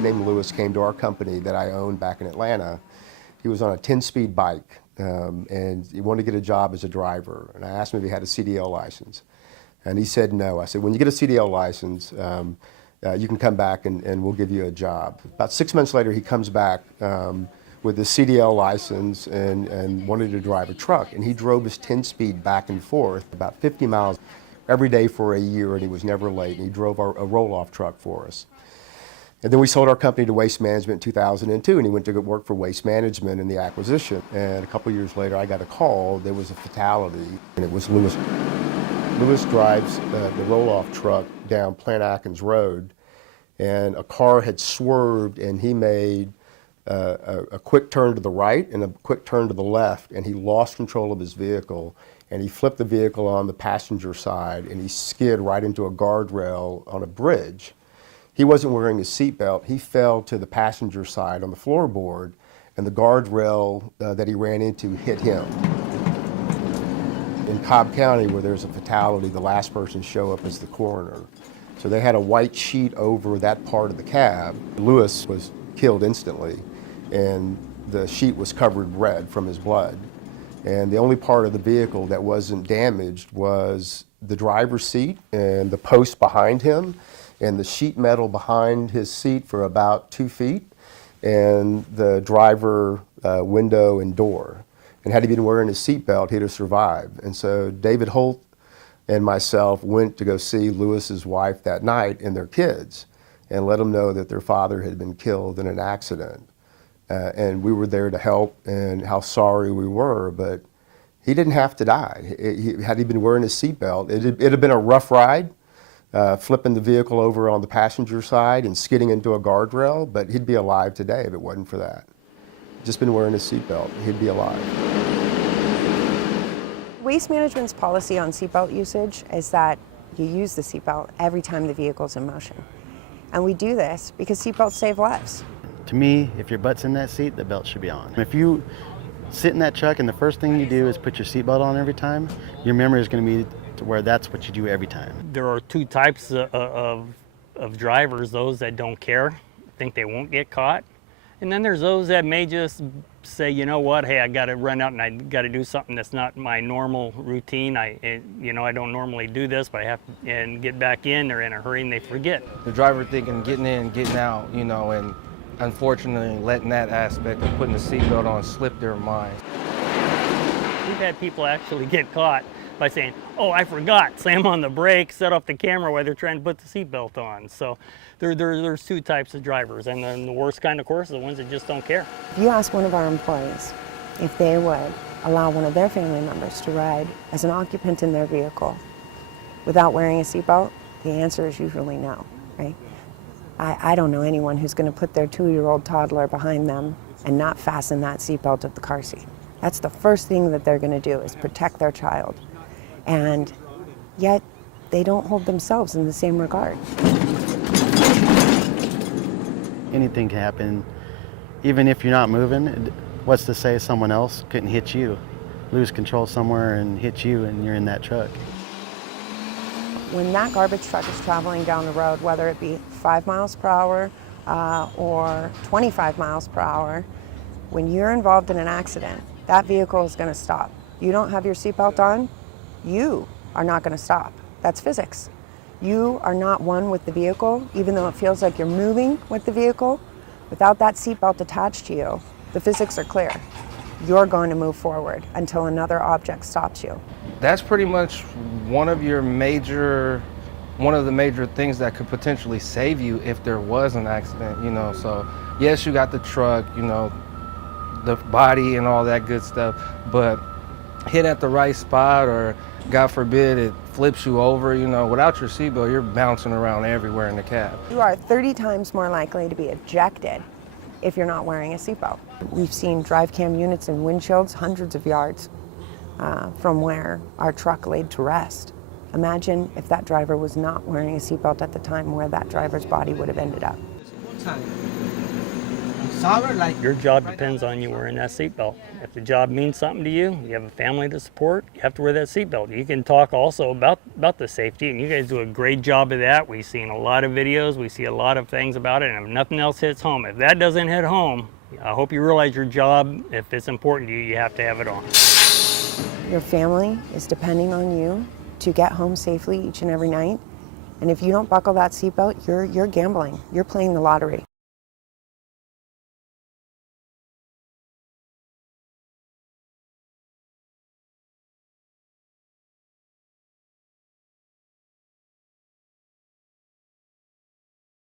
kid named Lewis came to our company that I owned back in Atlanta. He was on a 10-speed bike, and he wanted to get a job as a driver. And I asked him if he had a CDL license. And he said no. I said, when you get a CDL license, you can come back and we'll give you a job. About 6 months later, he comes back with a CDL license and wanted to drive a truck. And he drove his 10-speed back and forth about 50 miles every day for a year, and he was never late. And he drove a roll-off truck for us. And then we sold our company to Waste Management in 2002, and he went to go work for Waste Management in the acquisition. And a couple years later, I got a call. There was a fatality, and it was Lewis. Lewis drives the roll-off truck down Plant Atkins Road, and a car had swerved, and he made a quick turn to the right and a quick turn to the left, and he lost control of his vehicle, and he flipped the vehicle on the passenger side, and he skid right into a guardrail on a bridge. He wasn't wearing his seatbelt. He fell to the passenger side on the floorboard, and the guardrail that he ran into hit him. In Cobb County, where there's a fatality, the last person to show up is the coroner. So they had a white sheet over that part of the cab. Lewis was killed instantly, and the sheet was covered red from his blood. And the only part of the vehicle that wasn't damaged was the driver's seat and the post behind him, and the sheet metal behind his seat for about 2 feet, and the driver window and door. And had he been wearing his seatbelt, he'd have survived. And so David Holt and myself went to go see Lewis's wife that night and their kids and let them know that their father had been killed in an accident. And we were there to help, and how sorry we were, but he didn't have to die. Had he been wearing his seatbelt, it'd have been a rough ride, flipping the vehicle over on the passenger side and skidding into a guardrail, but he'd be alive today if it wasn't for that. Just been wearing his seatbelt, he'd be alive. Waste Management's policy on seatbelt usage is that you use the seatbelt every time the vehicle's in motion. And we do this because seatbelts save lives. To me, if your butt's in that seat, the belt should be on. If you sit in that truck and the first thing you do is put your seatbelt on every time, your memory is going to be to where that's what you do every time. There are two types of drivers, those that don't care, think they won't get caught. And then there's those that may just say, you know what, hey, I got to run out and I got to do something that's not my normal routine. I don't normally do this, but I have to and get back in. They're in a hurry and they forget. The driver thinking getting in, getting out, and unfortunately letting that aspect of putting the seatbelt on slip their mind. We've had people actually get caught by saying, oh, I forgot, slam on the brake, set off the camera while they're trying to put the seatbelt on. So there's two types of drivers, and then the worst kind, of course, are the ones that just don't care. If you ask one of our employees if they would allow one of their family members to ride as an occupant in their vehicle without wearing a seatbelt, the answer is usually no, right? I don't know anyone who's going to put their 2-year-old toddler behind them and not fasten that seatbelt of the car seat. That's the first thing that they're going to do, is protect their child. And yet, they don't hold themselves in the same regard. Anything can happen. Even if you're not moving, what's to say someone else couldn't hit you, lose control somewhere and hit you, and you're in that truck. When that garbage truck is traveling down the road, whether it be 5 miles per hour or 25 miles per hour, when you're involved in an accident, that vehicle is going to stop. You don't have your seatbelt on, you are not going to stop. That's physics. You are not one with the vehicle, even though it feels like you're moving with the vehicle. Without that seatbelt attached to you, the physics are clear. You're going to move forward until another object stops you. That's pretty much one of the major things that could potentially save you if there was an accident, So yes, you got the truck, the body and all that good stuff, but hit at the right spot, or God forbid it flips you over, without your seatbelt, you're bouncing around everywhere in the cab. You are 30 times more likely to be ejected if you're not wearing a seatbelt. We've seen drive cam units and windshields hundreds of yards from where our truck laid to rest. Imagine if that driver was not wearing a seatbelt at the time, where that driver's body would have ended up. Your job depends on you wearing that seatbelt. If the job means something to you, you have a family to support, you have to wear that seatbelt. You can talk also about the safety, and you guys do a great job of that. We've seen a lot of videos, we see a lot of things about it, and if nothing else hits home, if that doesn't hit home, I hope you realize your job, if it's important to you, you have to have it on. Your family is depending on you to get home safely each and every night. And if you don't buckle that seatbelt, you're gambling. You're playing the lottery.